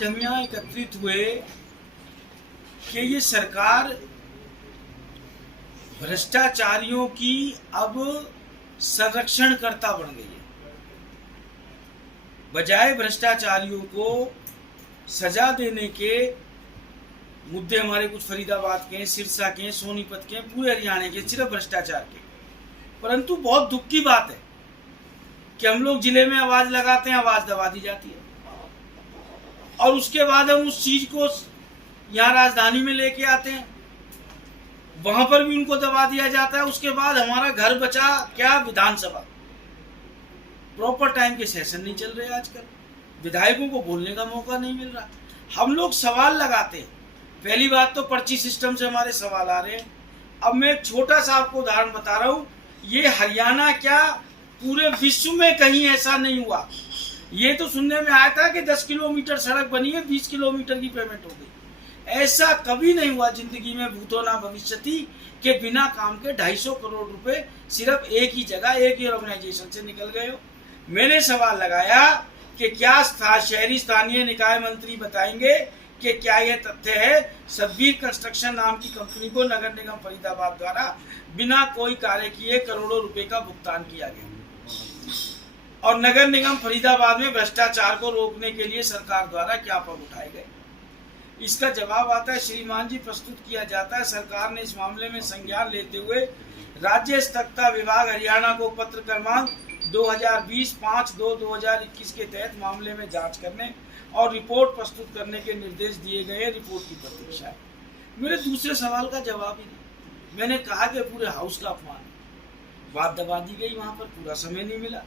आज हम यहाँ एकत्रित हुए कि ये सरकार भ्रष्टाचारियों की अब संरक्षणकर्ता बन गई है। बजाय भ्रष्टाचारियों को सजा देने के मुद्दे हमारे कुछ फरीदाबाद के, सिरसा के, सोनीपत के, पूरे हरियाणा के, सिर्फ भ्रष्टाचार के। परंतु बहुत दुख की बात है कि हम लोग जिले में आवाज लगाते हैं, आवाज दबा दी जाती है, और उसके बाद हम उस चीज को यहाँ राजधानी में लेके आते हैं, वहां पर भी उनको दबा दिया जाता है। उसके बाद हमारा घर बचा क्या, विधानसभा। प्रॉपर टाइम के सेशन नहीं चल रहे आजकल, विधायकों को बोलने का मौका नहीं मिल रहा। हम लोग सवाल लगाते हैं। पहली बात तो पर्ची सिस्टम से हमारे सवाल आ रहे हैं। अब मैं एक छोटा सा आपको उदाहरण बता रहा हूँ, ये हरियाणा क्या पूरे विश्व में कहीं ऐसा नहीं हुआ। ये तो सुनने में आया था कि 10 किलोमीटर सड़क बनी है, 20 किलोमीटर की पेमेंट हो गई। ऐसा कभी नहीं हुआ जिंदगी में, भूतो ना भविष्यति, के बिना काम के 250 करोड़ रुपए सिर्फ एक ही जगह, एक ही ऑर्गेनाइजेशन से निकल गए हो। मैंने सवाल लगाया कि क्या शहरी स्थानीय निकाय मंत्री बताएंगे कि क्या यह तथ्य है सतबीर कंस्ट्रक्शन नाम की कंपनी को नगर निगम फरीदाबाद द्वारा बिना कोई कार्य किए करोड़ों रुपए का भुगतान किया गया, और नगर निगम फरीदाबाद में भ्रष्टाचार को रोकने के लिए सरकार द्वारा क्या पग उठाए गए। इसका जवाब आता है, श्रीमान जी, प्रस्तुत किया जाता है सरकार ने इस मामले में संज्ञान लेते हुए राज्य सतर्कता विभाग हरियाणा को पत्र क्रमांक 2020-5-2-2021 के तहत मामले में जांच करने और रिपोर्ट प्रस्तुत करने के निर्देश दिए गए। रिपोर्ट की प्रतीक्षा है। मेरे दूसरे सवाल का जवाब ही नहीं। मैंने कहा कि पूरे हाउस का अपमान है, बात दबा दी गई, वहां पर पूरा समय नहीं मिला।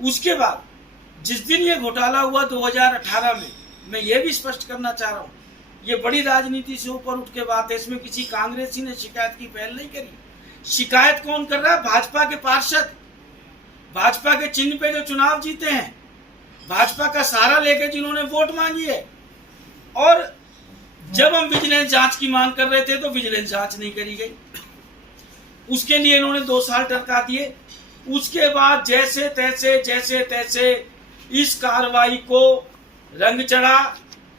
उसके बाद जिस दिन ये घोटाला हुआ 2018 में, मैं ये भी स्पष्ट करना चाह रहा हूँ, ये बड़ी राजनीति से ऊपर उठ के बात है, इसमें किसी कांग्रेसी ने शिकायत की पहल नहीं करी। शिकायत कौन कर रहा है? भाजपा के पार्षद, भाजपा के चिन्ह पे जो चुनाव जीते हैं, भाजपा का सहारा लेकर जिन्होंने वोट मांगी है। और जब हम विजिलेंस जांच की मांग कर रहे थे तो विजिलेंस जांच नहीं करी गई, उसके लिए इन्होंने 2 साल टरका दिए। उसके बाद जैसे तैसे इस कार्रवाई को रंग चढ़ा।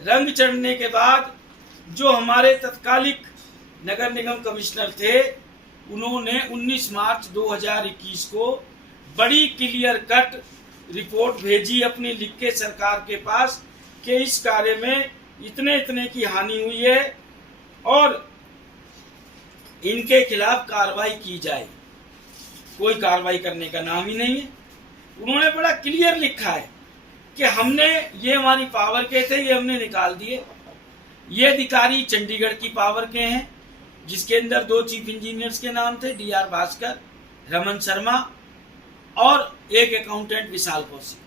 रंग चढ़ने के बाद जो हमारे तत्कालिक नगर निगम कमिश्नर थे, उन्होंने 19 मार्च 2021 को बड़ी क्लियर कट रिपोर्ट भेजी अपनी लिख के सरकार के पास कि इस कार्य में इतने की हानि हुई है और इनके खिलाफ कार्रवाई की जाए। कोई कार्रवाई करने का नाम ही नहीं है। उन्होंने बड़ा क्लियर लिखा है कि हमने, ये हमारी पावर के थे, ये हमने निकाल दिए। ये अधिकारी चंडीगढ़ की पावर के हैं, जिसके अंदर 2 चीफ इंजीनियर्स के नाम थे, DR भास्कर, रमन शर्मा और एक अकाउंटेंट विशाल कौशिक।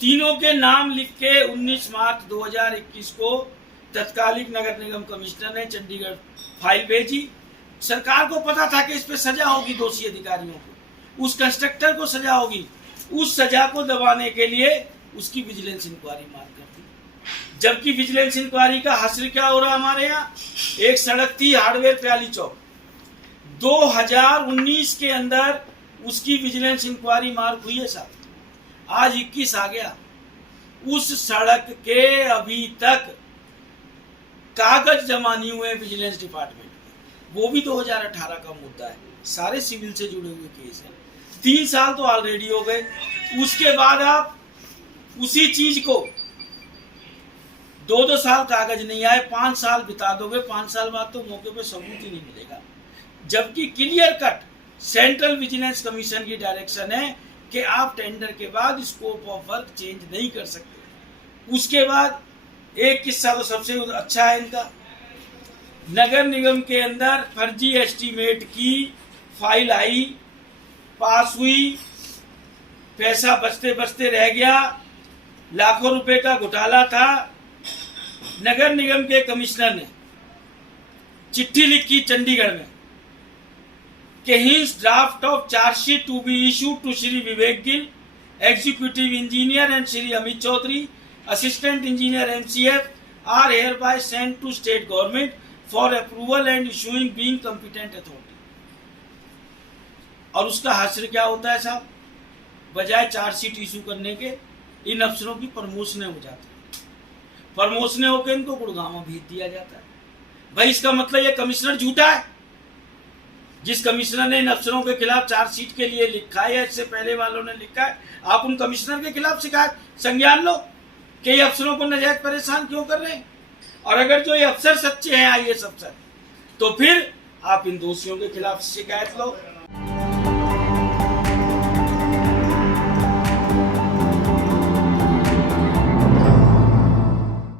तीनों के नाम लिख के 19 मार्च 2021 को तत्कालिक नगर निगम कमिश्नर ने चंडीगढ़ फाइल भेजी। सरकार को पता था कि इस पे सजा होगी, दोषी अधिकारियों को, उस कंस्ट्रक्टर को सजा होगी। उस सजा को दबाने के लिए उसकी विजिलेंस इंक्वायरी मांग करती, जबकि विजिलेंस इंक्वायरी का हासिल क्या हो रहा हमारे यहाँ। एक सड़क थी हार्डवेयर प्याली चौक, 2019 के अंदर उसकी विजिलेंस इंक्वायरी मार्क हुई है साहब, आज 21 आ गया। उस सड़क के अभी तक कागज जमा नहीं हुए विजिलेंस डिपार्टमेंट के, वो भी 2018 का मुद्दा है। सारे सिविल से जुड़े हुए केस हैं। 3 साल तो ऑलरेडी हो गए। उसके बाद आप उसी चीज को 2-2 साल कागज नहीं आए, 5 साल बिता दोगे, 5 साल बाद तो मौके पे सबूत ही नहीं मिलेगा। जबकि clear cut central vigilance commission की डायरेक्शन है कि आप टेंडर के बाद स्कोप ऑफ वर्क चेंज नहीं कर सकते। उसके बाद एक किस्सा तो सबसे अच्छा है इनका, नगर निगम के अंदर फर्जी एस्टीमेट की फाइल आई, पास हुई, पैसा बचते बचते रह गया, लाखों रुपए का घोटाला था। नगर निगम के कमिश्नर ने चिट्ठी लिखी चंडीगढ़ में कि hence draft of chargesheet to be issued to Shri Vivek Gill, executive engineer, and Shri Amit Chaudhary, assistant engineer MCF, are hereby sent to state government for approval and issuing being competent authority। और उसका हासिल क्या होता है साहब? बजाय चार्जशीट इशू करने के इन अफसरों की प्रमोशन हो जाती है। प्रमोशन होकर इनको गुड़गांव भेज दिया जाता है। भाई इसका मतलब ये कमिश्नर झूठा है। जिस कमिश्नर ने इन अफसरों के खिलाफ चार्जशीट के लिए लिखा है या इससे पहले वालों ने लिखा है, आप उन कमिश्नर के खिलाफ शिकायत संज्ञान लो कि ये अफसरों को नाजायज परेशान क्यों कर रहे हैं। और अगर जो ये अफसर सच्चे हैं IAS अफसर, तो फिर आप इन दोषियों के खिलाफ शिकायत लो।